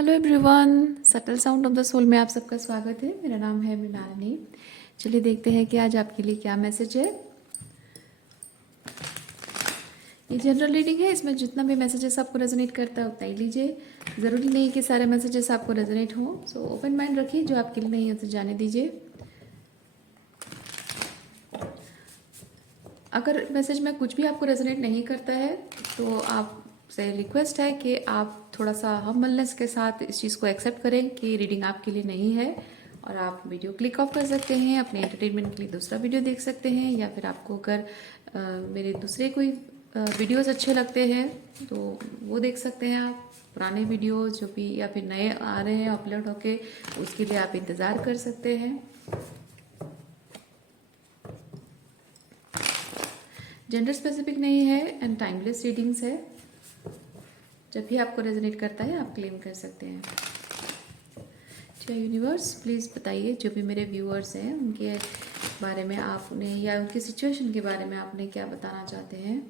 Hello everyone, subtle sound of the soul में आप सबका स्वागत है। मेरा नाम है मृणालिनी। चलिए देखते हैं कि आज आपके लिए क्या मैसेज है। ये जनरल रीडिंग है, इसमें जितना भी मैसेजेस आपको रेजोनेट करता है उतना ही लीजिए। ज़रूरी नहीं कि सारे मैसेजेस आपको रेजोनेट हों, सो ओपन माइंड रखिए। जो आपके लिए नहीं है उसे जाने दीजिए। अगर मैसेज में कुछ भी आपको रेजोनेट नहीं करता है तो आपसे रिक्वेस्ट है कि आप थोड़ा सा हम्बलनेस के साथ इस चीज़ को एक्सेप्ट करें कि रीडिंग आपके लिए नहीं है, और आप वीडियो क्लिक ऑफ कर सकते हैं। अपने एंटरटेनमेंट के लिए दूसरा वीडियो देख सकते हैं, या फिर आपको अगर मेरे दूसरे कोई वीडियोस अच्छे लगते हैं तो वो देख सकते हैं आप। पुराने वीडियो जो भी या फिर नए आ रहे हैं अपलोड होके, उसके लिए आप इंतज़ार कर सकते हैं। जेंडर स्पेसिफिक नहीं है एंड टाइमलेस रीडिंग्स है। जब भी आपको रेजोनेट करता है आप क्लेम कर सकते हैं। अच्छा यूनिवर्स, प्लीज़ बताइए जो भी मेरे व्यूअर्स हैं उनके बारे में आपने, या उनकी सिचुएशन के बारे में आपने क्या बताना चाहते हैं।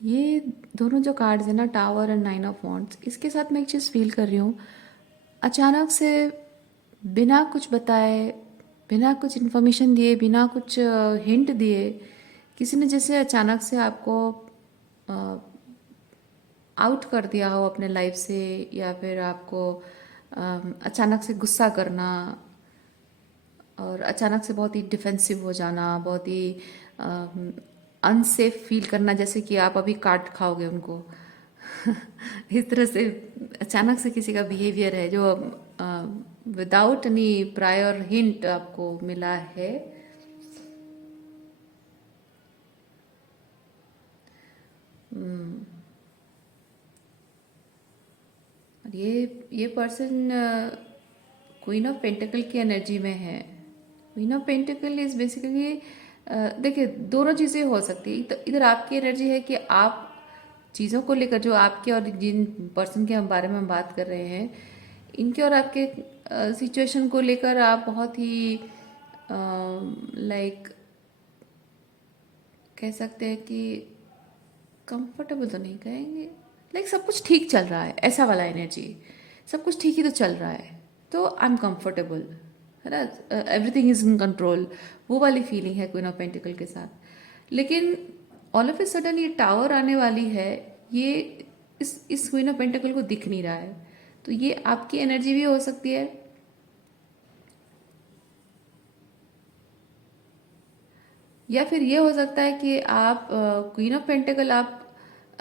ये दोनों जो कार्ड्स हैं ना, tower and nine of wands, इसके साथ मैं एक चीज़ फील कर रही हूँ। अचानक से बिना कुछ बताए, बिना कुछ इन्फॉर्मेशन दिए, बिना कुछ हिंट दिए, किसी ने जैसे अचानक से आपको आउट कर दिया हो अपने लाइफ से, या फिर आपको अचानक से गुस्सा करना, और अचानक से बहुत ही डिफेंसिव हो जाना, बहुत ही अनसेफ फील करना, जैसे कि आप अभी काट खाओगे उनको। इस तरह से अचानक से किसी का बिहेवियर है जो विदाउट एनी प्रायर हिंट आपको मिला है। और ये पर्सन क्वीन ऑफ पेंटिकल की एनर्जी में है। Queen of pentacle is basically, देखिए दोनों चीज़ें हो सकती है। तो इधर आपकी एनर्जी है कि आप चीज़ों को लेकर, जो आपके और जिन पर्सन के हम बारे में हम बात कर रहे हैं, इनके और आपके सिचुएशन को लेकर आप बहुत ही लाइक कह सकते हैं कि कंफर्टेबल तो नहीं कहेंगे, लाइक सब कुछ ठीक चल रहा है, ऐसा वाला एनर्जी। सब कुछ ठीक ही तो चल रहा है तो आई एम कंफर्टेबल, है ना, एवरीथिंग इज इन कंट्रोल। वो वाली फीलिंग है क्वीन ऑफ पेंटिकल के साथ। लेकिन ऑल ऑफ ए सडन ये टावर आने वाली है, ये इस क्वीन ऑफ पेंटिकल को दिख नहीं रहा है। तो ये आपकी एनर्जी भी हो सकती है, या फिर ये हो सकता है कि आप क्वीन ऑफ पेंटिकल, आप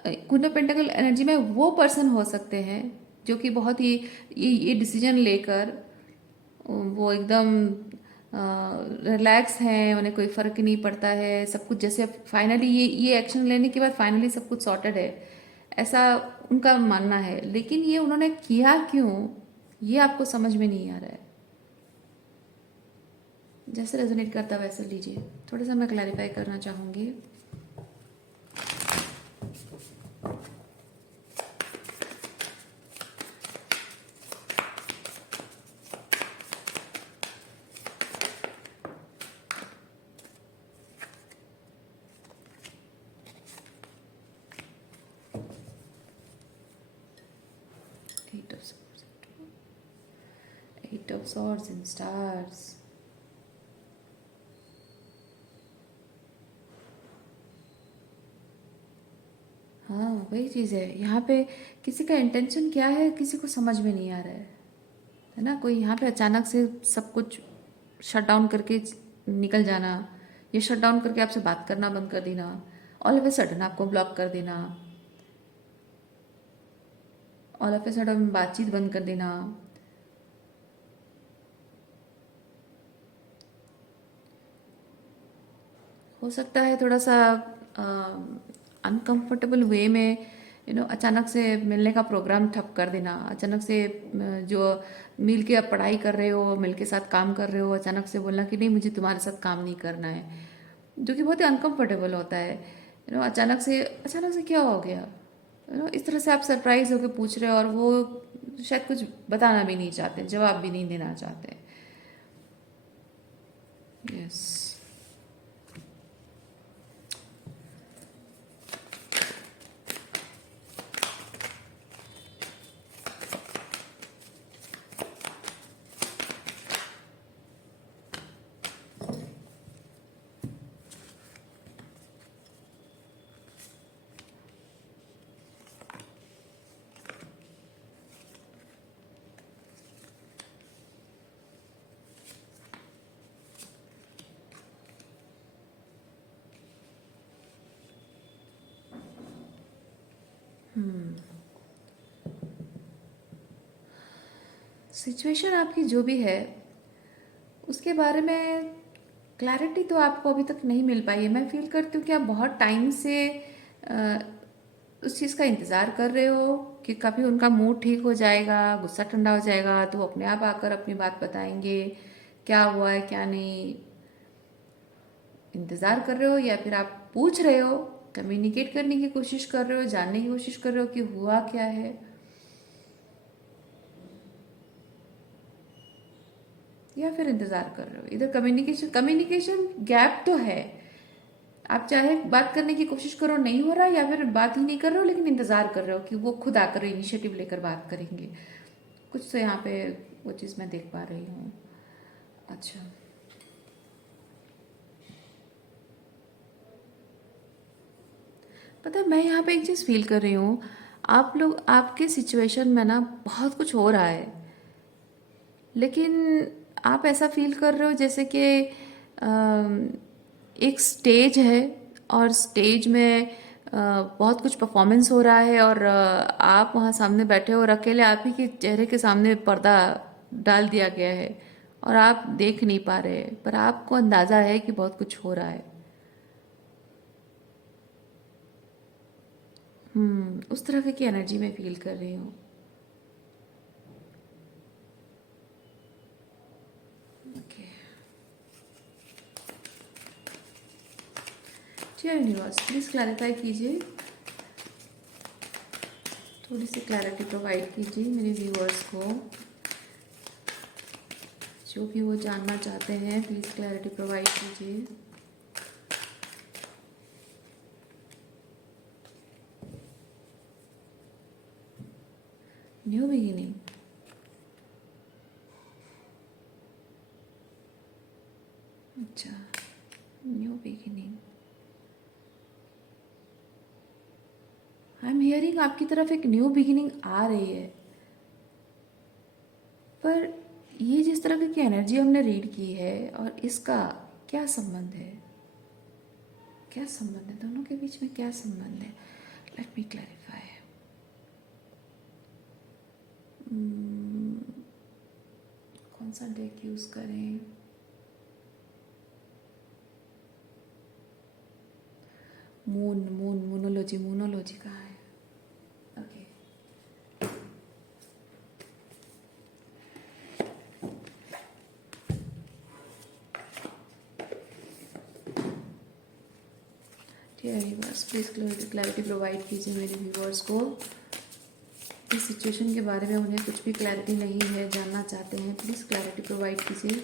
क्वीन ऑफ पेंटिकल एनर्जी में वो पर्सन हो सकते हैं जो कि बहुत ही ये डिसीजन लेकर वो एकदम रिलैक्स हैं, उन्हें कोई फर्क ही नहीं पड़ता है। सब कुछ जैसे फाइनली ये एक्शन लेने के बाद फाइनली सब कुछ सॉर्टेड है, ऐसा उनका मानना है। लेकिन ये उन्होंने किया क्यों, ये आपको समझ में नहीं आ रहा है। जैसे रेजोनेट करता है वैसे लीजिए। थोड़ा सा मैं क्लैरिफाई करना चाहूँगी। Eight of Swords, Eight of Swords and Stars. हाँ वही चीज़ है यहाँ पे। किसी का इंटेंशन क्या है किसी को समझ में नहीं आ रहा है ना। कोई यहाँ पे अचानक से सब कुछ शट डाउन करके निकल जाना, ये शट डाउन करके आपसे बात करना बंद कर देना, ऑल ऑफ ए सडन आपको ब्लॉक कर देना, ऑल ऑफ ए सडन बातचीत बंद कर देना। हो सकता है थोड़ा सा अनकंफर्टेबल वे में अचानक से मिलने का प्रोग्राम ठप कर देना, अचानक से जो मिल के आप पढ़ाई कर रहे हो, मिल के साथ काम कर रहे हो, अचानक से बोलना कि नहीं मुझे तुम्हारे साथ काम नहीं करना है, जो कि बहुत ही अनकंफर्टेबल होता है। अचानक से क्या हो गया, इस तरह से आप सरप्राइज होकर पूछ रहे हो और वो शायद कुछ बताना भी नहीं चाहते, जवाब भी नहीं देना चाहते। यस। सिचुएशन आपकी जो भी है उसके बारे में क्लैरिटी तो आपको अभी तक नहीं मिल पाई है। मैं फील करती हूँ कि आप बहुत टाइम से अ, उस चीज़ का इंतज़ार कर रहे हो कि कभी उनका मूड ठीक हो जाएगा, गुस्सा ठंडा हो जाएगा तो वो अपने आप आकर अपनी बात बताएंगे, क्या हुआ है क्या नहीं। इंतज़ार कर रहे हो या फिर आप पूछ रहे हो, कम्युनिकेट करने की कोशिश कर रहे हो, जानने की कोशिश कर रहे हो कि हुआ क्या है, या फिर इंतज़ार कर रहे हो। इधर कम्युनिकेशन कम्युनिकेशन गैप तो है। आप चाहे बात करने की कोशिश करो नहीं हो रहा, या फिर बात ही नहीं कर रहे हो लेकिन इंतज़ार कर रहे हो कि वो खुद आकर इनिशिएटिव लेकर बात करेंगे। कुछ तो यहाँ पे वो चीज़ मैं देख पा रही हूँ। अच्छा, पता है मैं यहाँ पे एक चीज़ फील कर रही हूँ। आप लोग आपके सिचुएशन में ना बहुत कुछ हो रहा है, लेकिन आप ऐसा फील कर रहे हो जैसे कि एक स्टेज है और स्टेज में बहुत कुछ परफॉर्मेंस हो रहा है और आप वहाँ सामने बैठे हो और अकेले आप ही के चेहरे के सामने पर्दा डाल दिया गया है और आप देख नहीं पा रहे, पर आपको अंदाज़ा है कि बहुत कुछ हो रहा है। उस तरह की एनर्जी में फील कर रही हूँ। ओके, जी यूनिवर्स प्लीज़ क्लैरिफाई कीजिए, थोड़ी सी क्लैरिटी प्रोवाइड कीजिए मेरे व्यूअर्स को, जो भी वो जानना चाहते हैं प्लीज़ क्लैरिटी प्रोवाइड कीजिए। न्यू बिगिनिंग, अच्छा, new beginning. I am hearing आपकी तरफ एक न्यू बिगिनिंग आ रही है, पर ये जिस तरह की एनर्जी हमने रीड की है और इसका क्या संबंध है, क्या संबंध है दोनों के बीच में, क्या संबंध है? Let me clarify. कौन सा डेक यूज़ करें? मूनोलॉजी, मूनोलॉजी कहाँ है? ओके, ठीक है व्यूवर्स प्लीज़ क्लैरिटी प्रोवाइड कीजिए मेरे व्यूवर्स को। इस सिचुएशन के बारे में उन्हें कुछ भी क्लैरिटी नहीं है, जानना चाहते हैं, प्लीज़ क्लैरिटी प्रोवाइड कीजिए।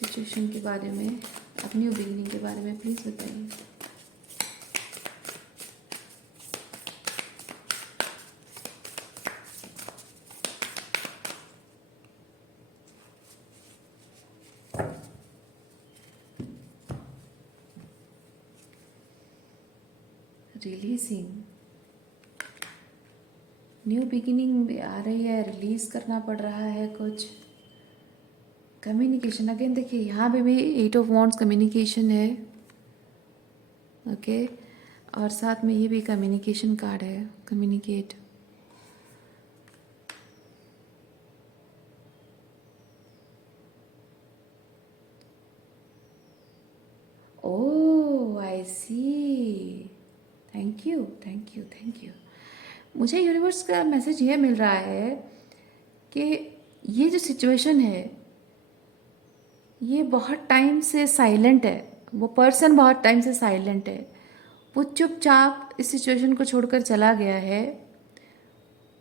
सिचुएशन के बारे में, अपनी बिगिनिंग के बारे में प्लीज़ बताइए। रिलीजिंग, न्यू बिगिनिंग आ रही है, रिलीज़ करना पड़ रहा है कुछ। कम्युनिकेशन अगेन देखिए यहाँ पे भी 8 ऑफ वॉन्ड्स कम्युनिकेशन है। ओके, और साथ में ये भी कम्युनिकेशन कार्ड है, communicate. Oh see, thank you thank you thank you. मुझे यूनिवर्स का मैसेज ये मिल रहा है कि ये जो सिचुएशन है ये बहुत टाइम से साइलेंट है, वो पर्सन बहुत टाइम से साइलेंट है, वो चुपचाप इस सिचुएशन को छोड़कर चला गया है,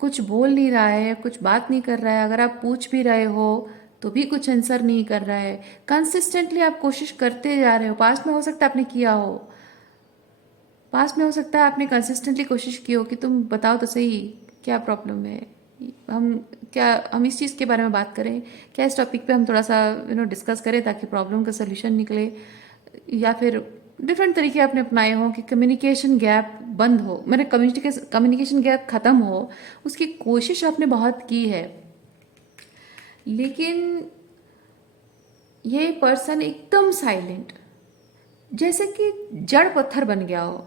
कुछ बोल नहीं रहा है, कुछ बात नहीं कर रहा है। अगर आप पूछ भी रहे हो तो भी कुछ आंसर नहीं कर रहा है। कंसिस्टेंटली आप कोशिश करते जा रहे हो। पास्ट में हो सकता है आपने किया हो, पास्ट में हो सकता है आपने कंसिस्टेंटली कोशिश की हो कि तुम बताओ तो सही क्या प्रॉब्लम है। हम हम इस चीज़ के बारे में बात करें क्या, इस टॉपिक पे हम थोड़ा सा डिस्कस करें ताकि प्रॉब्लम का सोल्यूशन निकले। या फिर डिफरेंट तरीके आपने अपनाए हों कि कम्युनिकेशन गैप बंद हो, मेरे कम्युनिकेशन गैप ख़त्म हो, उसकी कोशिश आपने बहुत की है। लेकिन ये पर्सन एकदम साइलेंट, जैसे कि जड़ पत्थर बन गया हो।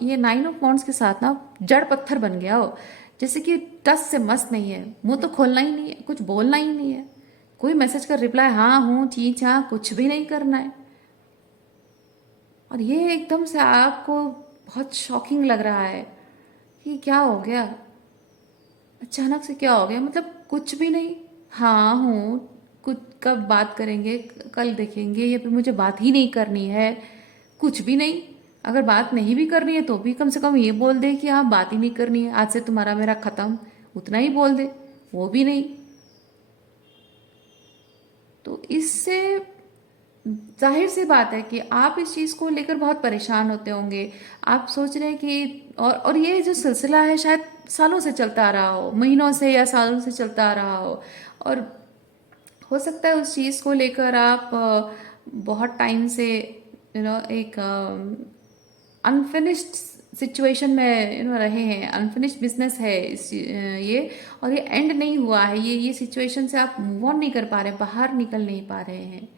ये 9 ऑफ वांड्स के साथ ना जड़ पत्थर बन गया हो, जैसे कि टस से मस नहीं है, मुंह तो खोलना ही नहीं है, कुछ बोलना ही नहीं है, कोई मैसेज का रिप्लाई हाँ हूँ ठीक हाँ कुछ भी नहीं करना है। और ये एकदम से आपको बहुत शॉकिंग लग रहा है कि क्या हो गया, अचानक से क्या हो गया, मतलब कुछ भी नहीं, हाँ हूँ, कुछ कब बात करेंगे, कल देखेंगे, या फिर मुझे बात ही नहीं करनी है, कुछ भी नहीं। अगर बात नहीं भी करनी है तो भी कम से कम ये बोल दे कि हाँ बात ही नहीं करनी है, आज से तुम्हारा मेरा खत्म, उतना ही बोल दे, वो भी नहीं। तो इससे जाहिर सी बात है कि आप इस चीज़ को लेकर बहुत परेशान होते होंगे। आप सोच रहे हैं कि और ये जो सिलसिला है शायद सालों से चलता आ रहा हो, महीनों से या सालों से चलता आ रहा हो। और हो सकता है उस चीज़ को लेकर आप बहुत टाइम से एक अनफिनिश्ड सिचुएशन में रहे हैं, अनफिनिश्ड बिजनेस है ये, और ये एंड नहीं हुआ है। ये सिचुएशन से आप मूव ऑन नहीं कर पा रहे, बाहर निकल नहीं पा रहे हैं।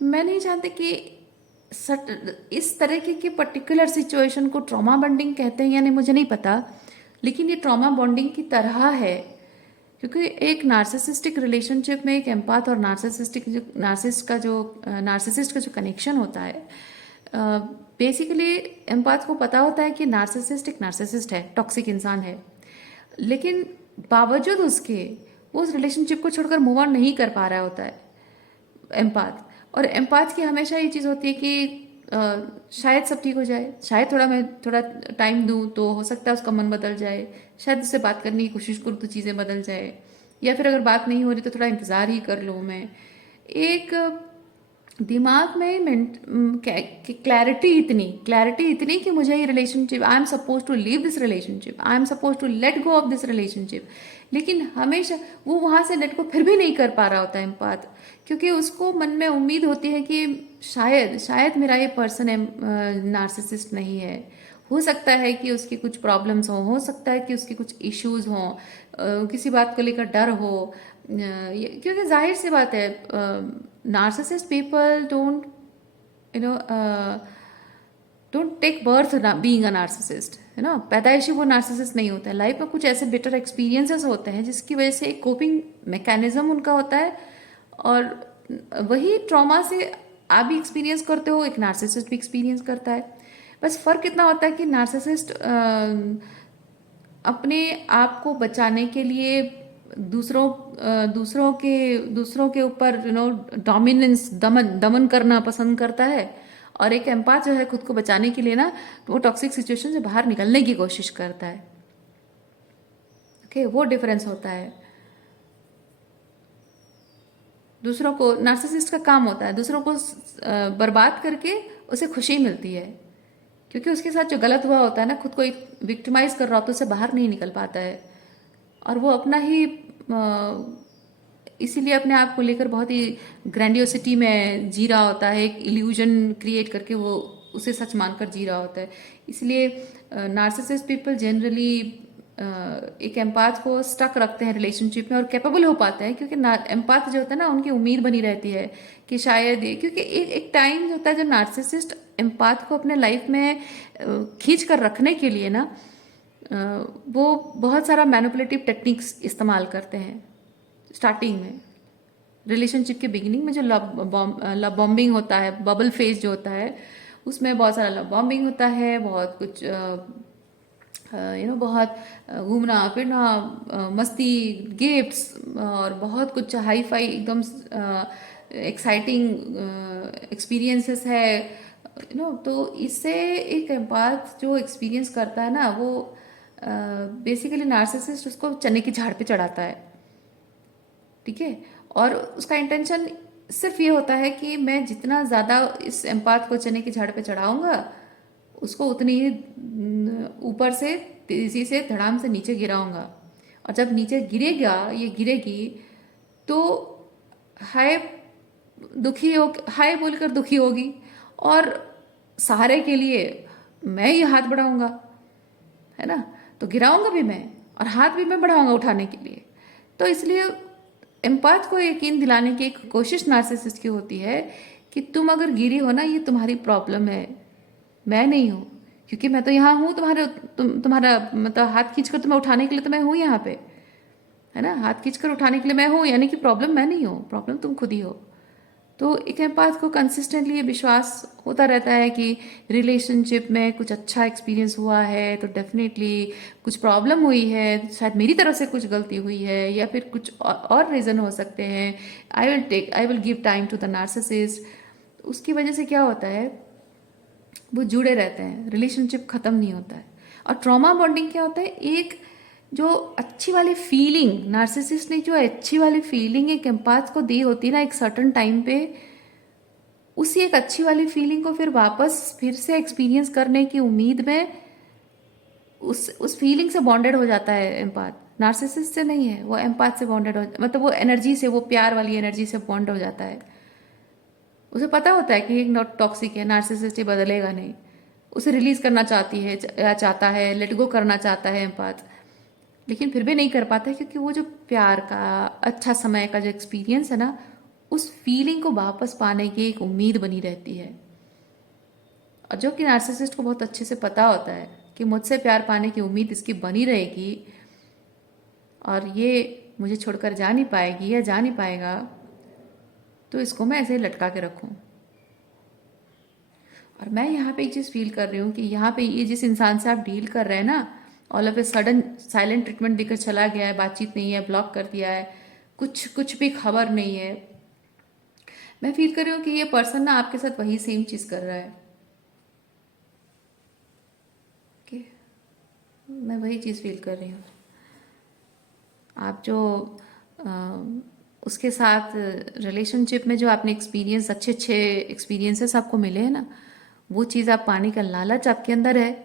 मैं नहीं चाहती कि इस तरीके की पर्टिकुलर सिचुएशन को ट्रॉमा बॉन्डिंग कहते हैं या नहीं मुझे नहीं पता, लेकिन ये ट्रॉमा बॉन्डिंग की तरह है। क्योंकि एक नार्सिसिस्टिक रिलेशनशिप में एक एम्पाथ और नार्सिसिस्ट का जो कनेक्शन होता है, बेसिकली एम्पाथ को पता होता है कि नार्सिसिस्ट एक नार्सिसिस्ट है, टॉक्सिक इंसान है, लेकिन बावजूद उसके वो उस रिलेशनशिप को छोड़कर मूव ऑन नहीं कर पा रहा होता है एम्पाथ। और एम्पाथ की हमेशा ये चीज़ होती है कि शायद सब ठीक हो जाए, शायद मैं थोड़ा टाइम दूँ तो हो सकता है उसका मन बदल जाए, शायद उससे बात करने की कोशिश करूँ तो चीज़ें बदल जाए, या फिर अगर बात नहीं हो रही तो थोड़ा इंतज़ार ही कर लूँ मैं। एक दिमाग में क्लैरिटी इतनी कि मुझे ये relationship, I am suppose to leave this relationship, I am suppose to let go of this relationship, लेकिन हमेशा वो वहाँ से लेट गो फिर भी नहीं कर पा रहा होता है एम्पाथ, क्योंकि उसको मन में उम्मीद होती है कि शायद मेरा ये पर्सन नार्सिसिस्ट नहीं है, हो सकता है कि उसकी कुछ प्रॉब्लम्स हों, हो सकता है कि उसके कुछ इश्यूज हों, किसी बात को लेकर डर हो, क्योंकि जाहिर सी बात है narcissist people don't take birth being a narcissist, है ना, पैदाइशी वो नार्सिसिस्ट नहीं होता है। लाइफ में कुछ ऐसे बिटर एक्सपीरियंसेस होते हैं जिसकी वजह से एक कोपिंग मैकेनिज्म उनका होता है, और वही ट्रॉमा से आप भी एक्सपीरियंस करते हो, एक नार्सिसिस्ट भी एक्सपीरियंस करता है। बस फ़र्क इतना होता है कि नार्सिसिस्ट अपने आप को बचाने के लिए दूसरों के ऊपर डोमिनेंस, दमन करना पसंद करता है, और एक एम्पाथ जो है खुद को बचाने के लिए ना वो टॉक्सिक सिचुएशन से बाहर निकलने की कोशिश करता है। ओके, वो डिफरेंस होता है। दूसरों को, नार्सिसिस्ट का काम होता है दूसरों को बर्बाद करके उसे खुशी मिलती है, क्योंकि उसके साथ जो गलत हुआ होता है ना, खुद को विक्टिमाइज कर रहा होता है, उससे बाहर नहीं निकल पाता है, और वो अपना ही इसीलिए अपने आप को लेकर बहुत ही ग्रैंडियोसिटी में जी रहा होता है, एक इल्यूजन क्रिएट करके वो उसे सच मानकर जी रहा होता है। इसलिए नार्सिसिस्ट पीपल जनरली एक एम्पाथ को स्टक रखते हैं रिलेशनशिप में और कैपेबल हो पाते हैं, क्योंकि एम्पाथ जो होता है ना उनकी उम्मीद बनी रहती है कि शायद ये, क्योंकि एक टाइम होता है जो नार्सिसिस्ट एम्पाथ को अपने लाइफ में खींच कर रखने के लिए ना वो बहुत सारा मैनिपुलेटिव टेक्निक्स इस्तेमाल करते हैं स्टार्टिंग में, रिलेशनशिप के बिगिनिंग में जो लव बॉम्बिंग होता है, बबल फेज जो होता है, उसमें बहुत सारा लव बॉम्बिंग होता है, बहुत कुछ बहुत घूमना फिरना, मस्ती, गिफ्ट्स और बहुत कुछ हाई फाई एकदम एक्साइटिंग एक्सपीरियंसेस है। तो इससे एक एम्पाथ जो एक्सपीरियंस करता है ना, वो बेसिकली नार्सिसिस्ट उसको चने की झाड़ पे चढ़ाता है। ठीक है, और उसका इंटेंशन सिर्फ ये होता है कि मैं जितना ज़्यादा इस एम्पाथ को चने की झाड़ पे चढ़ाऊंगा, उसको उतनी ही ऊपर से तेजी से धड़ाम से नीचे गिराऊंगा। और जब नीचे गिरेगा, ये गिरेगी, तो हाय हाय बोलकर दुखी होगी, और सहारे के लिए मैं ही हाथ बढ़ाऊंगा, है ना। तो गिराऊंगा भी मैं और हाथ भी मैं बढ़ाऊंगा उठाने के लिए। तो इसलिए एम्पाथ को यकीन दिलाने की एक कोशिश नार्सिसिस्ट की होती है कि तुम अगर गिरी हो ना, ये तुम्हारी प्रॉब्लम है, मैं नहीं हूं। क्योंकि मैं तो यहाँ हूँ तुम्हारा मतलब हाथ खींचकर तुम्हें उठाने के लिए तो मैं हूँ यहाँ पे, है ना। हाथ खींचकर उठाने के लिए मैं हूँ, यानी कि प्रॉब्लम मैं नहीं हूँ, प्रॉब्लम तुम खुद ही हो। तो एक एम्पाथ को कंसिस्टेंटली ये विश्वास होता रहता है कि रिलेशनशिप में कुछ अच्छा एक्सपीरियंस हुआ है तो डेफिनेटली कुछ प्रॉब्लम हुई है, शायद मेरी तरफ से कुछ गलती हुई है, या फिर कुछ और रीज़न हो सकते हैं। I will give time to the narcissist. उसकी वजह से क्या होता है, वो जुड़े रहते हैं, रिलेशनशिप खत्म नहीं होता है। और ट्रॉमा बॉन्डिंग क्या होता है, एक जो अच्छी वाली फीलिंग नार्सिसिस्ट ने जो अच्छी वाली फीलिंग एक एम्पाथ को दी होती है ना एक सर्टन टाइम पे, उसी एक अच्छी वाली फीलिंग को फिर से एक्सपीरियंस करने की उम्मीद में उस फीलिंग से बॉन्डेड हो जाता है एम्पाथ। नार्सिसिस्ट से नहीं है, वो एम्पाथ से बॉन्डेड हो, मतलब वो एनर्जी से, वो प्यार वाली एनर्जी से बॉन्ड हो जाता है। उसे पता होता है कि एक नॉट टॉक्सिक है, नार्सिसिस्ट बदलेगा नहीं, उसे रिलीज करना चाहती है या चाहता है, लेट गो करना चाहता है एम्पाथ, लेकिन फिर भी नहीं कर पाता है, क्योंकि वो जो प्यार का अच्छा समय का जो एक्सपीरियंस है ना, उस फीलिंग को वापस पाने की एक उम्मीद बनी रहती है। और जो कि नार्सिसिस्ट को बहुत अच्छे से पता होता है कि मुझसे प्यार पाने की उम्मीद इसकी बनी रहेगी और ये मुझे छोड़कर जा नहीं पाएगी या जा नहीं पाएगा, तो इसको मैं ऐसे ही लटका के रखूं। और मैं यहाँ पे एक चीज़ फील कर रही हूँ कि यहाँ पे ये जिस इंसान से आप डील कर रहे हैं ना, all of a sudden silent treatment देकर चला गया है, बातचीत नहीं है, ब्लॉक कर दिया है, कुछ भी खबर नहीं है। मैं फील कर रही हूँ कि ये पर्सन ना आपके साथ वही सेम चीज़ कर रहा है। ओके, मैं वही चीज़ फील कर रही हूँ। आप जो उसके साथ रिलेशनशिप में जो आपने एक्सपीरियंस, अच्छे अच्छे एक्सपीरियंसेस आपको मिले हैं ना, वो चीज़ आप पाने का लालच आपके अंदर है,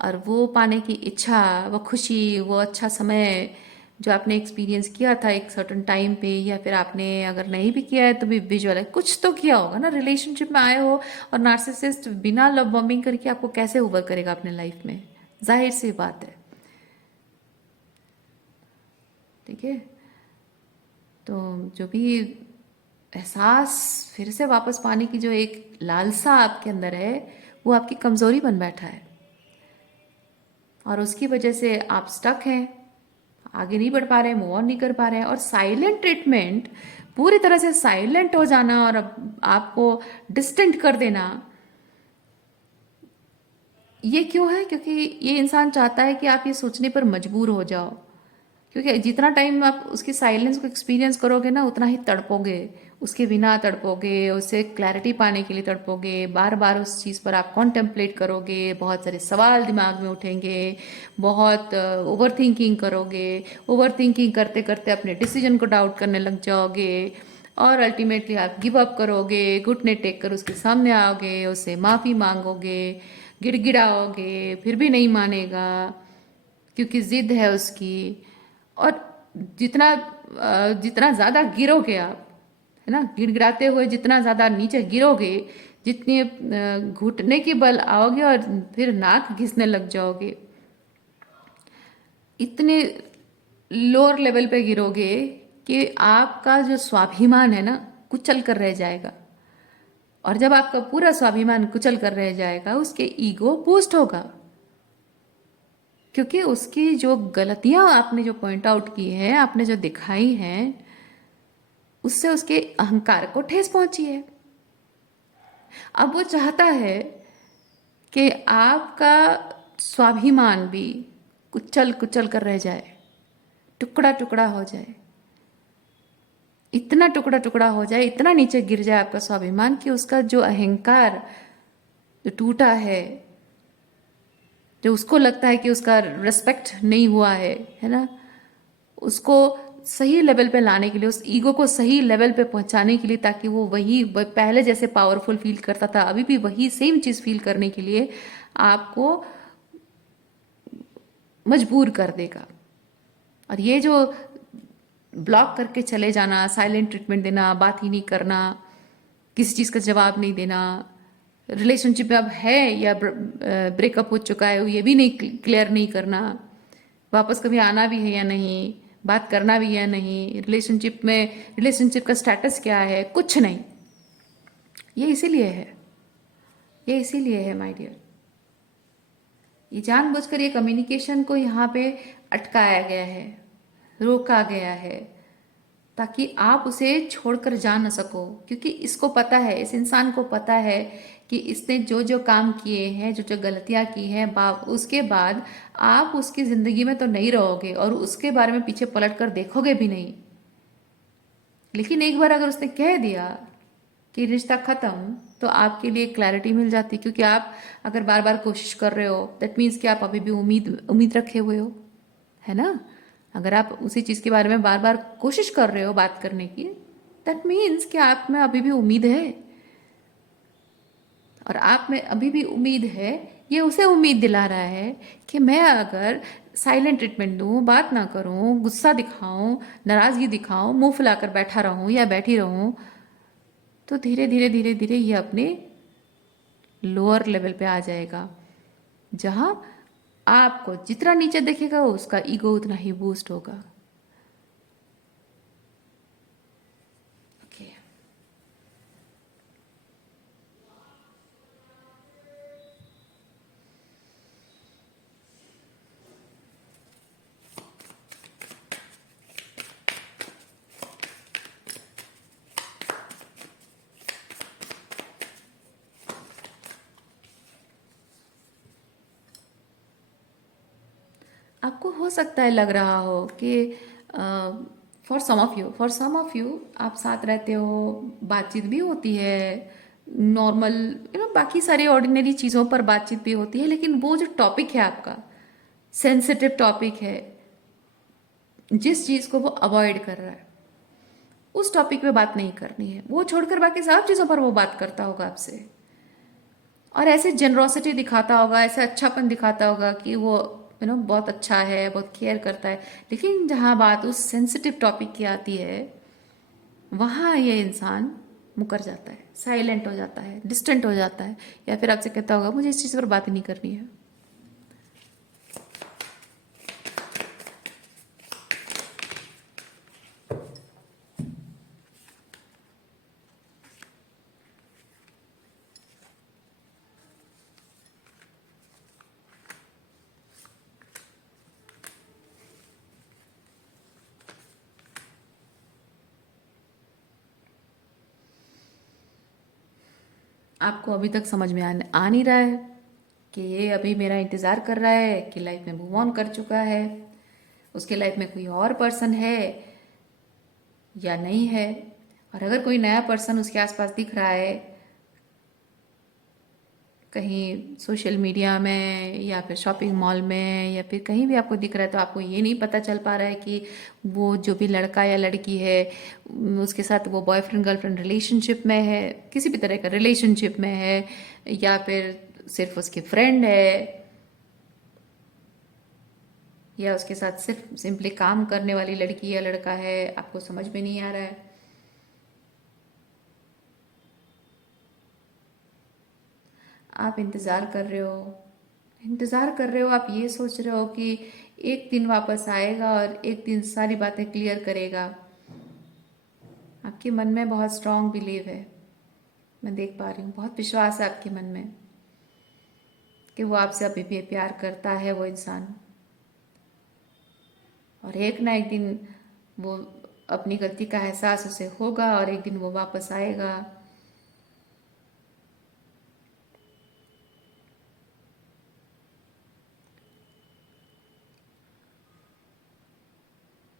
और वो पाने की इच्छा, वो खुशी, वो अच्छा समय जो आपने एक्सपीरियंस किया था एक सर्टन टाइम पे, या फिर आपने अगर नहीं भी किया है तो भी विजुअल है, कुछ तो किया होगा ना। रिलेशनशिप में आए हो, और नार्सिसिस्ट बिना लव बॉम्बिंग करके आपको कैसे ओवर करेगा अपने लाइफ में, जाहिर सी बात है। ठीक है, तो जो भी एहसास फिर से वापस पाने की जो एक लालसा आपके अंदर है, वो आपकी कमजोरी बन बैठा है, और उसकी वजह से आप स्टक हैं, आगे नहीं बढ़ पा रहे हैं, मूव ऑन नहीं कर पा रहे हैं। और साइलेंट ट्रीटमेंट, पूरी तरह से साइलेंट हो जाना और अब आपको डिस्टेंट कर देना, ये क्यों है? क्योंकि ये इंसान चाहता है कि आप ये सोचने पर मजबूर हो जाओ, क्योंकि जितना टाइम आप उसकी साइलेंस को एक्सपीरियंस करोगे ना, उतना ही तड़पोगे, उसके बिना तड़पोगे, उससे क्लैरिटी पाने के लिए तड़पोगे, बार बार उस चीज़ पर आप कॉन्टेम्पलेट करोगे, बहुत सारे सवाल दिमाग में उठेंगे, बहुत ओवर थिंकिंग करोगे, ओवर थिंकिंग करते करते अपने डिसीजन को डाउट करने लग जाओगे, और अल्टीमेटली आप गिव अप करोगे, घुटने टेक कर उसके सामने आओगे, उससे माफ़ी मांगोगे, गिड़गिड़ाओगे, फिर भी नहीं मानेगा क्योंकि जिद है उसकी। और जितना ज़्यादा गिरोगे आप, है ना, गिड़गिड़ाते हुए जितना ज़्यादा नीचे गिरोगे, जितने घुटने के बल आओगे और फिर नाक घिसने लग जाओगे, इतने लोअर लेवल पे गिरोगे कि आपका जो स्वाभिमान है ना, कुचल कर रह जाएगा। और जब आपका पूरा स्वाभिमान कुचल कर रह जाएगा, उसके ईगो बूस्ट होगा, क्योंकि उसकी जो गलतियां आपने जो पॉइंट आउट की है, आपने जो दिखाई हैं, उससे उसके अहंकार को ठेस पहुंची है। अब वो चाहता है कि आपका स्वाभिमान भी कुचल कुचल कर रह जाए, टुकड़ा टुकड़ा हो जाए, इतना टुकड़ा टुकड़ा हो जाए, इतना नीचे गिर जाए आपका स्वाभिमान कि उसका जो अहंकार जो टूटा है, जो उसको लगता है कि उसका रिस्पेक्ट नहीं हुआ है ना, उसको सही लेवल पे लाने के लिए, उस ईगो को सही लेवल पे पहुंचाने के लिए, ताकि वो पहले जैसे पावरफुल फील करता था अभी भी वही सेम चीज फील करने के लिए आपको मजबूर कर देगा। और ये जो ब्लॉक करके चले जाना, साइलेंट ट्रीटमेंट देना, बात ही नहीं करना, किसी चीज़ का जवाब नहीं देना, रिलेशनशिप में अब है या ब्रेकअप हो चुका है ये भी नहीं क्लियर नहीं करना, वापस कभी आना भी है या नहीं, बात करना भी है या नहीं, रिलेशनशिप का स्टेटस क्या है, कुछ नहीं। ये इसीलिए है, ये इसीलिए है माय डियर, ये जानबूझकर ये कम्युनिकेशन को यहाँ पे अटकाया गया है, रोका गया है, ताकि आप उसे छोड़कर जा न सको। क्योंकि इसको पता है, इस इंसान को पता है कि इसने जो जो काम किए हैं, जो जो गलतियां की हैं, उसके बाद आप उसकी जिंदगी में तो नहीं रहोगे और उसके बारे में पीछे पलट कर देखोगे भी नहीं। लेकिन एक बार अगर उसने कह दिया कि रिश्ता खत्म, तो आपके लिए क्लैरिटी मिल जाती। क्योंकि आप अगर बार बार कोशिश कर रहे हो, दैट मीन्स कि आप अभी भी उम्मीद रखे हुए हो, है ना। अगर आप उसी चीज के बारे में बार बार कोशिश कर रहे हो बात करने की, दैट मीन्स कि आप में अभी भी उम्मीद है। और आप में अभी भी उम्मीद है, ये उसे उम्मीद दिला रहा है कि मैं अगर साइलेंट ट्रीटमेंट दूं, बात ना करूं, गुस्सा दिखाऊं, नाराजगी दिखाऊं, मुंह फुलाकर बैठा रहूं या बैठी रहूं, तो धीरे धीरे धीरे धीरे ये अपने लोअर लेवल पे आ जाएगा, जहां आपको जितना नीचे देखेगा उसका ईगो उतना ही बूस्ट होगा। ओके, आपको हो सकता है लग रहा हो कि फॉर सम ऑफ यू आप साथ रहते हो, बातचीत भी होती है, नॉर्मल बाकी सारी ऑर्डिनरी चीज़ों पर बातचीत भी होती है, लेकिन वो जो टॉपिक है आपका सेंसिटिव टॉपिक है, जिस चीज़ को वो अवॉइड कर रहा है, उस टॉपिक पे बात नहीं करनी है। वो छोड़कर बाकी सब चीज़ों पर वो बात करता होगा आपसे, और ऐसे जेनरोसिटी दिखाता होगा, ऐसे अच्छापन दिखाता होगा कि वो बहुत अच्छा है, बहुत केयर करता है। लेकिन जहाँ बात उस सेंसिटिव टॉपिक की आती है, वहाँ ये इंसान मुकर जाता है, साइलेंट हो जाता है, डिस्टेंट हो जाता है, या फिर आपसे कहता होगा मुझे इस चीज़ पर बात ही नहीं करनी है। आपको अभी तक समझ में आ नहीं रहा है कि ये अभी मेरा इंतज़ार कर रहा है कि लाइफ में मूव ऑन कर चुका है, उसके लाइफ में कोई और पर्सन है या नहीं है। और अगर कोई नया पर्सन उसके आसपास दिख रहा है, कहीं सोशल मीडिया में या फिर शॉपिंग मॉल में या फिर कहीं भी आपको दिख रहा है, तो आपको ये नहीं पता चल पा रहा है कि वो जो भी लड़का या लड़की है उसके साथ वो बॉयफ्रेंड गर्लफ्रेंड रिलेशनशिप में है, किसी भी तरह का रिलेशनशिप में है, या फिर सिर्फ उसकी फ्रेंड है, या उसके साथ सिर्फ सिंपली काम करने वाली लड़की या लड़का है, आपको समझ में नहीं आ रहा है। आप इंतज़ार कर रहे हो, आप ये सोच रहे हो कि एक दिन वापस आएगा और एक दिन सारी बातें क्लियर करेगा। आपके मन में बहुत स्ट्रांग बिलीव है, मैं देख पा रही हूँ, बहुत विश्वास है आपके मन में कि वो आपसे अभी भी प्यार करता है वो इंसान। और एक ना एक दिन वो अपनी गलती का एहसास उसे होगा और एक दिन वो वापस आएगा।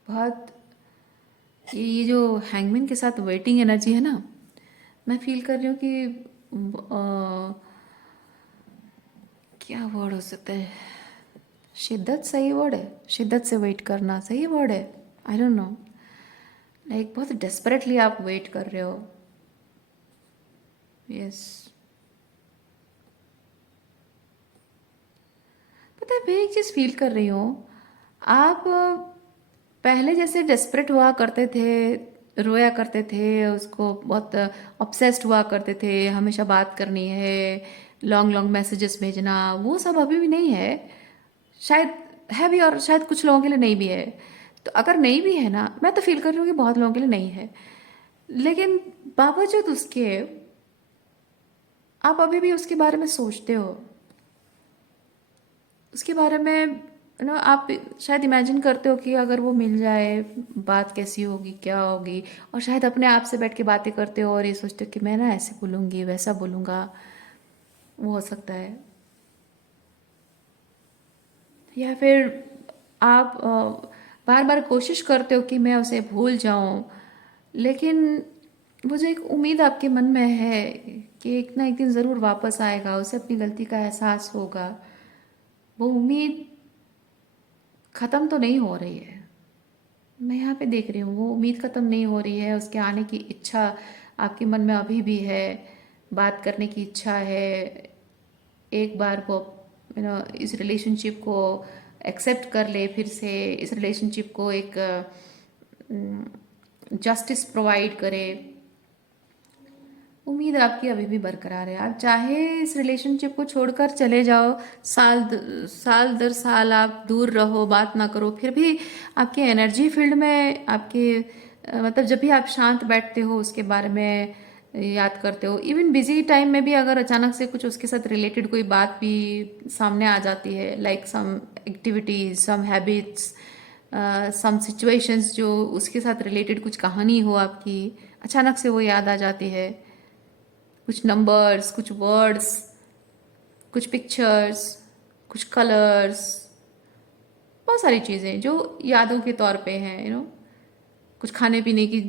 बहुत ये जो हैंगमैन के साथ वेटिंग एनर्जी है ना, मैं फील कर रही हूँ कि क्या वर्ड हो सकता है, शिद्दत सही वर्ड है, शिद्दत से वेट करना सही वर्ड है, आई डोंट नो। लाइक बहुत डेस्परेटली आप वेट कर रहे हो। यस, पता है मैं एक चीज़ फील कर रही हूँ। आप पहले जैसे डेस्परेट हुआ करते थे, रोया करते थे, उसको बहुत ऑब्सेस्ड हुआ करते थे, हमेशा बात करनी है, लॉन्ग लॉन्ग मैसेजेस भेजना, वो सब अभी भी नहीं है। शायद है भी और शायद कुछ लोगों के लिए नहीं भी है। तो अगर नहीं भी है ना, मैं तो फील कर रही हूँ कि बहुत लोगों के लिए नहीं है, लेकिन बावजूद उसके आप अभी भी उसके बारे में सोचते हो, उसके बारे में आप शायद इमेजिन करते हो कि अगर वो मिल जाए बात कैसी होगी, क्या होगी। और शायद अपने आप से बैठ के बातें करते हो और ये सोचते हो कि मैं ना ऐसे बोलूँगी, वैसा बोलूँगा। वो हो सकता है। या फिर आप बार बार कोशिश करते हो कि मैं उसे भूल जाऊं, लेकिन वो जो एक उम्मीद आपके मन में है कि एक ना एक दिन ज़रूर वापस आएगा, उसे अपनी गलती का एहसास होगा, वो उम्मीद ख़त्म तो नहीं हो रही है। मैं यहाँ पे देख रही हूँ वो उम्मीद ख़त्म नहीं हो रही है, उसके आने की इच्छा आपके मन में अभी भी है, बात करने की इच्छा है। एक बार वो इस रिलेशनशिप को एक्सेप्ट कर ले, फिर से इस रिलेशनशिप को एक जस्टिस प्रोवाइड करे। उम्मीद आपकी अभी भी बरकरार है। आप चाहे इस रिलेशनशिप को छोड़कर चले जाओ, साल दर साल आप दूर रहो, बात ना करो, फिर भी आपके एनर्जी फील्ड में आपके मतलब जब भी आप शांत बैठते हो उसके बारे में याद करते हो, इवन बिजी टाइम में भी अगर अचानक से कुछ उसके साथ रिलेटेड कोई बात भी सामने आ जाती है, like some activities, some habits, some situations जो उसके साथ रिलेटेड कुछ कहानी हो आपकी, अचानक से वो याद आ जाती है। कुछ नंबर्स, कुछ वर्ड्स, कुछ पिक्चर्स, कुछ कलर्स, बहुत सारी चीज़ें जो यादों के तौर पे हैं, कुछ खाने पीने की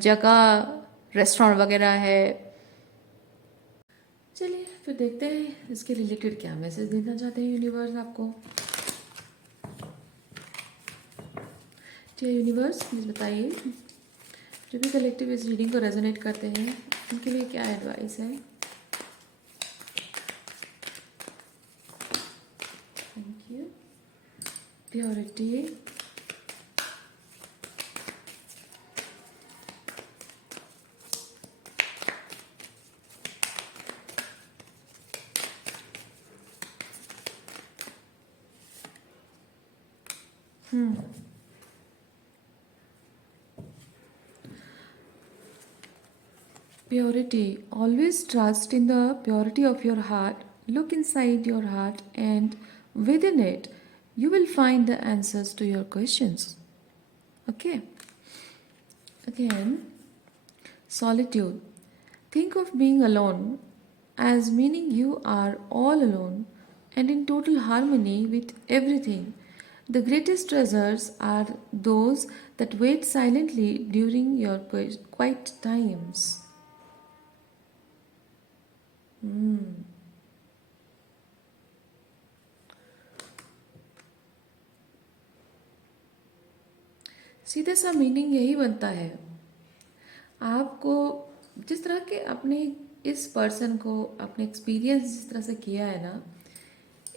जगह, रेस्टोरेंट वगैरह है। चलिए फिर देखते हैं इसके रिलेटेड क्या मैसेज देना चाहते हैं यूनिवर्स आपको। डियर यूनिवर्स, प्लीज़ बताइए जो भी कलेक्टिव इस रीडिंग को रेजोनेट करते हैं उनके लिए क्या एडवाइस है। Thank you. Purity, purity. Always trust in the purity of your heart. Look inside your heart, and within it, you will find the answers to your questions. Okay. Again, solitude. Think of being alone as meaning you are all alone and in total harmony with everything. The greatest treasures are those that wait silently during your quiet times. सीधे सा meaning यही बनता है। आपको जिस तरह के अपने इस पर्सन को अपने एक्सपीरियंस जिस तरह से किया है ना,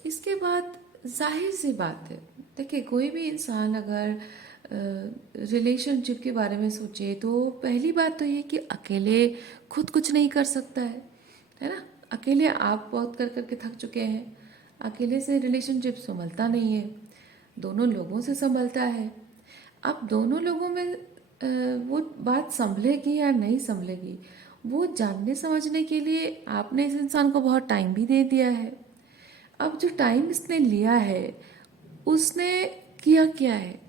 इसके बाद जाहिर सी बात है, देखिए कोई भी इंसान अगर रिलेशनशिप के बारे में सोचे तो पहली बात तो ये कि अकेले खुद कुछ नहीं कर सकता है ना। अकेले आप बहुत कर करके थक चुके हैं, अकेले से रिलेशनशिप संभलता नहीं है, दोनों लोगों से संभलता है। अब दोनों लोगों में वो बात संभलेगी या नहीं संभलेगी, वो जानने समझने के लिए आपने इस इंसान को बहुत टाइम भी दे दिया है। अब जो टाइम इसने लिया है, उसने किया क्या है,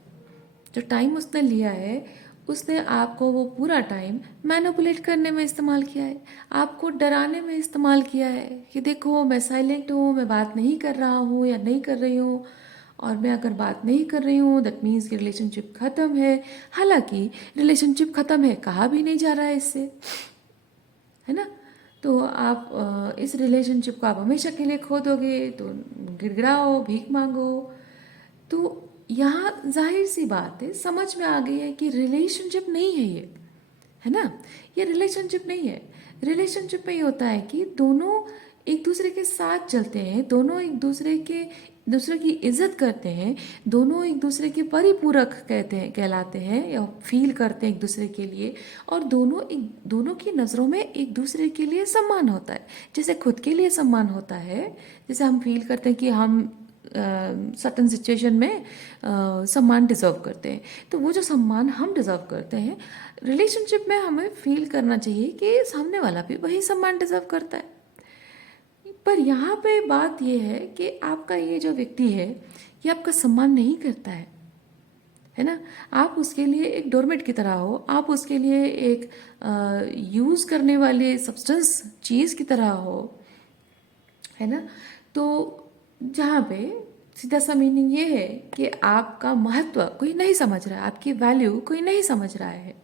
जो टाइम उसने लिया है उसने आपको वो पूरा टाइम मैनिपुलेट करने में इस्तेमाल किया है, आपको डराने में इस्तेमाल किया है कि देखो मैं साइलेंट हूँ, मैं बात नहीं कर रहा हूँ या नहीं कर रही हूँ, और मैं अगर बात नहीं कर रही हूँ दैट मीन्स कि रिलेशनशिप ख़त्म है। हालांकि रिलेशनशिप ख़त्म है कहा भी नहीं जा रहा है इससे, है ना। तो आप इस रिलेशनशिप को आप हमेशा के लिए खो दोगे तो गिड़गिड़ाओ, भीख मांगो। तो यहाँ जाहिर सी बात है, समझ में आ गई है कि रिलेशनशिप नहीं है ये, है ना। ये रिलेशनशिप नहीं है। रिलेशनशिप में ये होता है कि दोनों एक दूसरे के साथ चलते हैं, दोनों एक दूसरे की इज्जत करते हैं, दोनों एक दूसरे के परिपूरक कहलाते हैं या फील करते हैं एक दूसरे के लिए, और दोनों की नज़रों में एक दूसरे के लिए सम्मान होता है। जैसे खुद के लिए सम्मान होता है, जैसे हम फील करते हैं कि हम सर्टन सिचुएशन में सम्मान डिज़र्व करते हैं, तो वो जो सम्मान हम डिज़र्व करते हैं रिलेशनशिप में हमें फील करना चाहिए कि सामने वाला भी वही सम्मान डिज़र्व करता है। पर यहाँ पे बात यह है कि आपका ये जो व्यक्ति है ये आपका सम्मान नहीं करता है ना। आप उसके लिए एक डोरमेट की तरह हो, आप उसके लिए एक यूज़ करने वाले सब्सटेंस चीज़ की तरह हो, है ना। तो जहाँ पे सीधा सा मीनिंग ये है कि आपका महत्व कोई नहीं समझ रहा है, आपकी वैल्यू कोई नहीं समझ रहा है।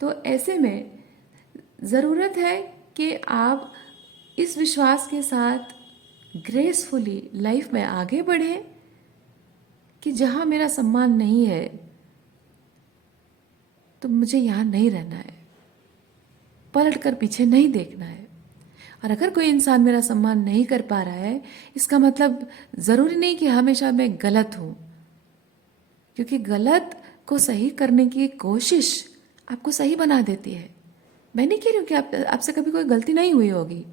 तो ऐसे में ज़रूरत है कि आप इस विश्वास के साथ ग्रेसफुली लाइफ में आगे बढ़ें कि जहाँ मेरा सम्मान नहीं है तो मुझे यहाँ नहीं रहना है, पलट कर पीछे नहीं देखना है। और अगर कोई इंसान मेरा सम्मान नहीं कर पा रहा है इसका मतलब ज़रूरी नहीं कि हमेशा मैं गलत हूँ, क्योंकि गलत को सही करने की कोशिश आपको सही बना देती है। मैं नहीं कह रही हूँ कि आपसे कभी कोई गलती नहीं हुई होगी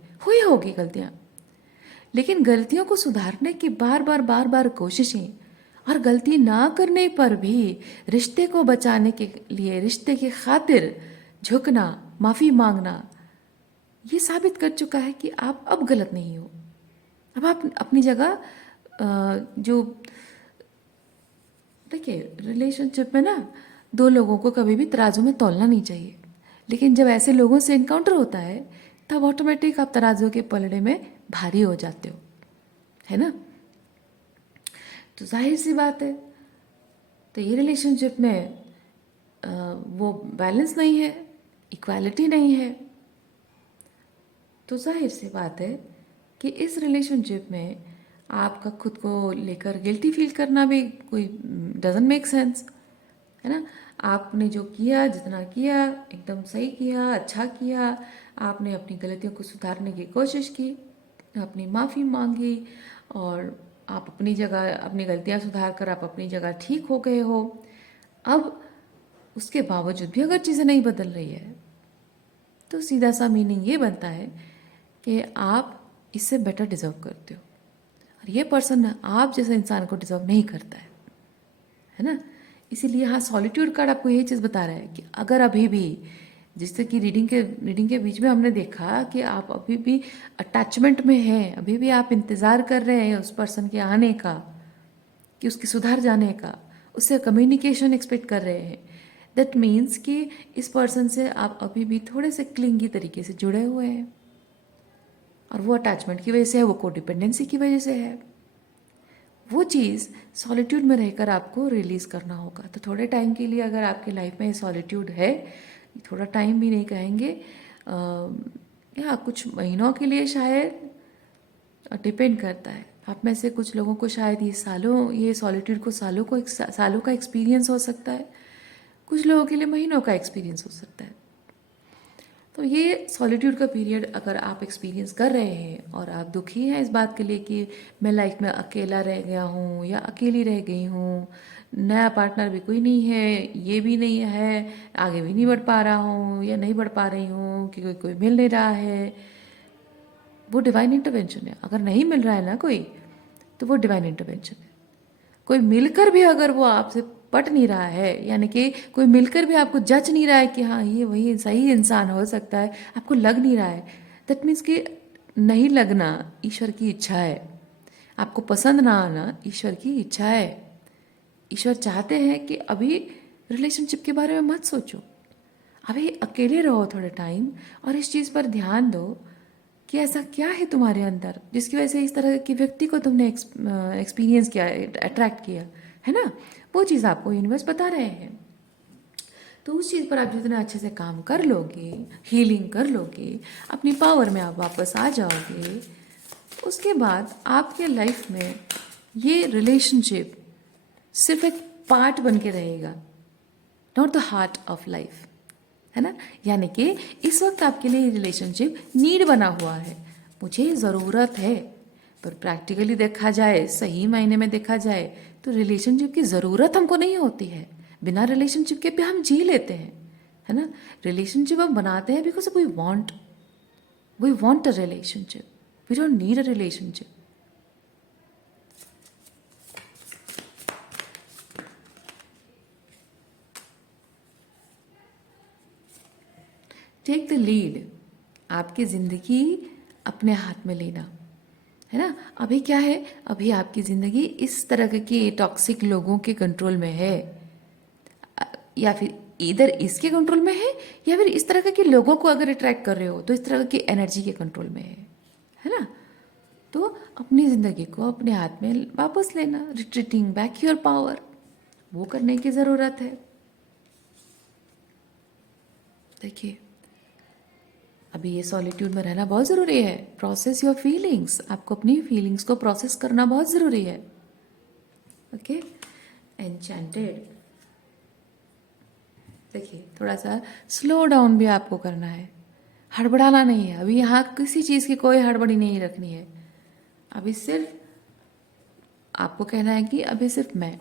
गलतियाँ, लेकिन गलतियों को सुधारने की बार बार कोशिशें और गलती ना करने पर भी रिश्ते को बचाने के लिए, रिश्ते की खातिर झुकना, माफ़ी मांगना, ये साबित कर चुका है कि आप अब गलत नहीं हो। अब आप अपनी जगह जो देखिए रिलेशनशिप में ना दो लोगों को कभी भी तराजू में तौलना नहीं चाहिए, लेकिन जब ऐसे लोगों से इनकाउंटर होता है तब ऑटोमेटिक आप तराजू के पलड़े में भारी हो जाते हो, है ना। तो जाहिर सी बात है, तो ये रिलेशनशिप में वो बैलेंस नहीं है, इक्वालिटी नहीं है। तो जाहिर सी बात है कि इस रिलेशनशिप में आपका खुद को लेकर गिल्टी फील करना भी कोई डजंट मेक सेंस, है ना। आपने जो किया, जितना किया एकदम सही किया, अच्छा किया। आपने अपनी गलतियों को सुधारने की कोशिश की, अपनी माफ़ी मांगी, और आप अपनी जगह अपनी गलतियां सुधार कर आप अपनी जगह ठीक हो गए हो। अब उसके बावजूद भी अगर चीज़ें नहीं बदल रही है तो सीधा सा मीनिंग ये बनता है कि आप इससे बेटर डिज़र्व करते हो, और ये पर्सन आप जैसे इंसान को डिज़र्व नहीं करता है ना। इसीलिए हाँ, सॉलिट्यूड कार्ड आपको ये चीज़ बता रहा है कि अगर अभी भी, जिससे कि रीडिंग के बीच में हमने देखा कि आप अभी भी अटैचमेंट में हैं, अभी भी आप इंतज़ार कर रहे हैं उस पर्सन के आने का, कि उसके सुधार जाने का, उससे कम्युनिकेशन एक्सपेक्ट कर रहे हैं, दैट मीन्स कि इस पर्सन से आप अभी भी थोड़े से क्लिंगी तरीके से जुड़े हुए हैं, और वो अटैचमेंट की वजह से है, वो कोडिपेंडेंसी की वजह से है। वो चीज़ सॉलिट्यूड में रहकर आपको रिलीज़ करना होगा। तो थोड़े टाइम के लिए अगर आपकी लाइफ में सॉलिट्यूड है, थोड़ा टाइम भी नहीं कहेंगे, या कुछ महीनों के लिए शायद, डिपेंड करता है। आप में से कुछ लोगों को शायद ये सॉलिट्यूड को सालों का एक्सपीरियंस हो सकता है, कुछ लोगों के लिए महीनों का एक्सपीरियंस हो सकता है। तो ये सॉलिट्यूड का पीरियड अगर आप एक्सपीरियंस कर रहे हैं और आप दुखी हैं इस बात के लिए कि मैं लाइफ में अकेला रह गया हूँ या अकेली रह गई हूँ, नया पार्टनर भी कोई नहीं है, ये भी नहीं है, आगे भी नहीं बढ़ पा रहा हूँ या नहीं बढ़ पा रही हूँ कि कोई मिल नहीं रहा है, वो डिवाइन इंटरवेंशन है। अगर नहीं मिल रहा है ना कोई, तो वो डिवाइन इंटरवेंशन है। कोई मिलकर भी अगर वो आपसे पट नहीं रहा है, यानी कि कोई मिलकर भी आपको जज नहीं रहा है कि हाँ ये वही सही इंसान हो सकता है, आपको लग नहीं रहा है, दैट मीन्स कि नहीं लगना ईश्वर की इच्छा है। आपको पसंद ना आना ईश्वर की इच्छा है। ईश्वर चाहते हैं कि अभी रिलेशनशिप के बारे में मत सोचो। अभी अकेले रहो थोड़े टाइम और इस चीज़ पर ध्यान दो कि ऐसा क्या है तुम्हारे अंदर जिसकी वजह से इस तरह के व्यक्ति को तुमने एक्सपीरियंस किया, अट्रैक्ट किया, है ना। वो चीज़ आपको यूनिवर्स बता रहे हैं। तो उस चीज़ पर आप जितना अच्छे से काम कर लोगे, हीलिंग कर लोगे, अपनी पावर में आप वापस आ जाओगे, उसके बाद आपके लाइफ में ये रिलेशनशिप सिर्फ एक पार्ट बन के रहेगा, not the heart of life, है ना। यानी कि इस वक्त आपके लिए रिलेशनशिप नीड बना हुआ है, मुझे ज़रूरत है। पर प्रैक्टिकली देखा जाए, सही मायने में देखा जाए तो रिलेशनशिप की ज़रूरत हमको नहीं होती है। बिना रिलेशनशिप के पे हम जी लेते हैं, है ना। रिलेशनशिप हम बनाते हैं because we want a relationship, we don't need a relationship. Take the lead, आपकी ज़िंदगी अपने हाथ में लेना, है ना। अभी क्या है, अभी आपकी ज़िंदगी इस तरह के टॉक्सिक लोगों के कंट्रोल में है, या फिर इधर इसके कंट्रोल में है, या फिर इस तरह के लोगों को अगर अट्रैक्ट कर रहे हो तो इस तरह की एनर्जी के कंट्रोल में है ना। तो अपनी ज़िंदगी को अपने हाथ में वापस लेना, रिट्रीटिंग बैक योर पावर, वो करने की ज़रूरत है। देखिए, अभी ये सॉलिट्यूड में रहना बहुत ज़रूरी है। प्रोसेस योर फीलिंग्स, आपको अपनी फीलिंग्स को प्रोसेस करना बहुत ज़रूरी है। ओके, एन्चेंटेड, देखिए थोड़ा सा स्लो डाउन भी आपको करना है, हड़बड़ाना नहीं है। अभी यहाँ किसी चीज़ की कोई हड़बड़ी नहीं रखनी है। अभी सिर्फ आपको कहना है कि अभी सिर्फ मैं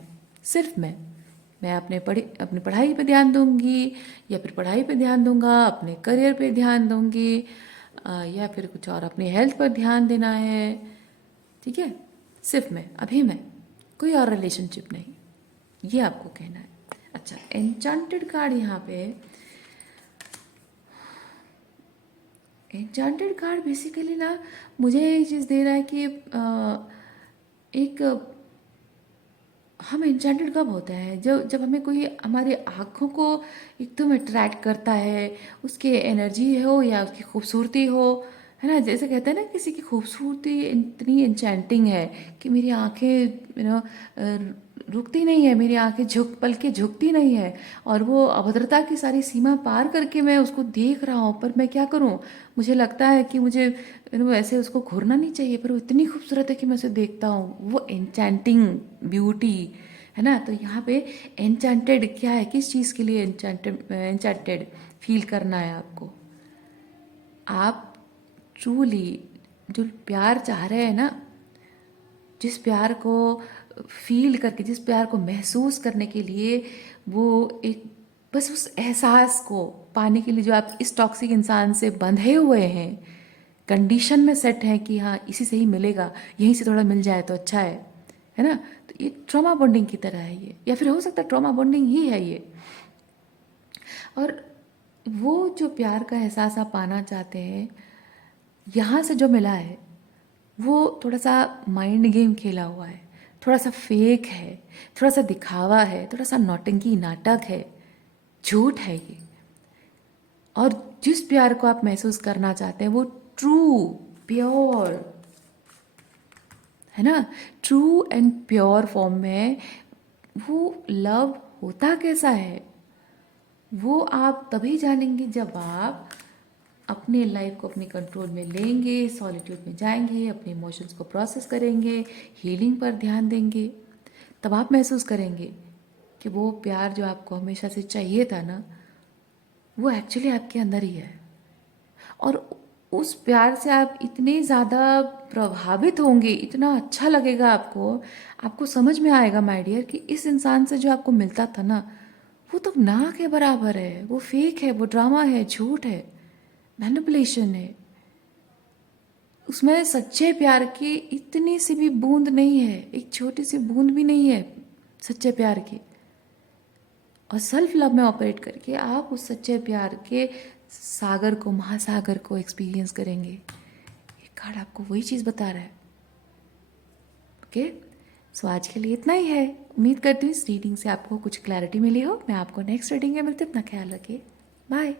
अपनी पढ़ाई पे ध्यान दूंगी, या फिर पढ़ाई पे ध्यान दूंगा, अपने करियर पे ध्यान दूंगी, या फिर कुछ और अपनी हेल्थ पर ध्यान देना है। ठीक है, सिर्फ अभी मैं, कोई और रिलेशनशिप नहीं, ये आपको कहना है। अच्छा, एन्चांटेड कार्ड यहाँ पे, एन्चांटेड कार्ड बेसिकली ना मुझे ये चीज़ दे रहा है कि एक, हम एन्चेंटेड कब होते हैं, जब जब हमें कोई हमारी आँखों को एकदम अट्रैक्ट करता है, उसकी एनर्जी हो या उसकी खूबसूरती हो, है ना। जैसे कहते हैं ना, किसी की खूबसूरती इतनी एन्चेंटिंग है कि मेरी आँखें रुकती नहीं है, मेरी आँखें पलकें झुकती नहीं है, और वो अभद्रता की सारी सीमा पार करके मैं उसको देख रहा हूँ, पर मैं क्या करूँ, मुझे लगता है कि मुझे ऐसे उसको घूरना नहीं चाहिए, पर वो इतनी खूबसूरत है कि मैं उसे देखता हूँ, वो एन्चेंटिंग ब्यूटी, है ना। तो यहाँ पे एन्चेंटेड क्या है, किस चीज़ के लिए एन्चेंटेड फील करना है आपको। आप ट्रूली जो प्यार चाह रहे हैं ना, जिस प्यार को फील करके, जिस प्यार को महसूस करने के लिए, वो एक, बस उस एहसास को पाने के लिए जो आप इस टॉक्सिक इंसान से बंधे हुए हैं, कंडीशन में सेट हैं कि हाँ इसी से ही मिलेगा, यहीं से थोड़ा मिल जाए तो अच्छा है ना। तो ये ट्रॉमा बॉन्डिंग की तरह है ये, या फिर हो सकता है ट्रॉमा बॉन्डिंग ही है ये। और वो जो प्यार का एहसास आप पाना चाहते हैं, यहाँ से जो मिला है वो थोड़ा सा माइंड गेम खेला हुआ है, थोड़ा सा फेक है, थोड़ा सा दिखावा है, थोड़ा सा नौटंकी नाटक है, झूठ है ये। और जिस प्यार को आप महसूस करना चाहते हैं वो ट्रू, प्योर, है ना, ट्रू एंड प्योर फॉर्म में, वो लव होता कैसा है वो आप तभी जानेंगे जब आप अपने लाइफ को अपने कंट्रोल में लेंगे, सॉलिट्यूड में जाएंगे, अपने इमोशंस को प्रोसेस करेंगे, हीलिंग पर ध्यान देंगे। तब आप महसूस करेंगे कि वो प्यार जो आपको हमेशा से चाहिए था ना, वो एक्चुअली आपके अंदर ही है। और उस प्यार से आप इतने ज़्यादा प्रभावित होंगे, इतना अच्छा लगेगा आपको, आपको समझ में आएगा माय डियर कि इस इंसान से जो आपको मिलता था ना, वो तो ना के बराबर है, वो फेक है, वो ड्रामा है, झूठ है, मैनिपुलेशन है। उसमें सच्चे प्यार की इतनी सी भी बूंद नहीं है, एक छोटी सी बूंद भी नहीं है सच्चे प्यार की। और सेल्फ लव में ऑपरेट करके आप उस सच्चे प्यार के सागर को, महासागर को एक्सपीरियंस करेंगे। ये कार्ड आपको वही चीज़ बता रहा है। ओके, सो आज के लिए इतना ही है। उम्मीद करती हूँ इस रीडिंग से आपको कुछ क्लैरिटी मिली हो। मैं आपको नेक्स्ट रीडिंग में मिलती हूँ। अपना ख्याल रखिए। बाय।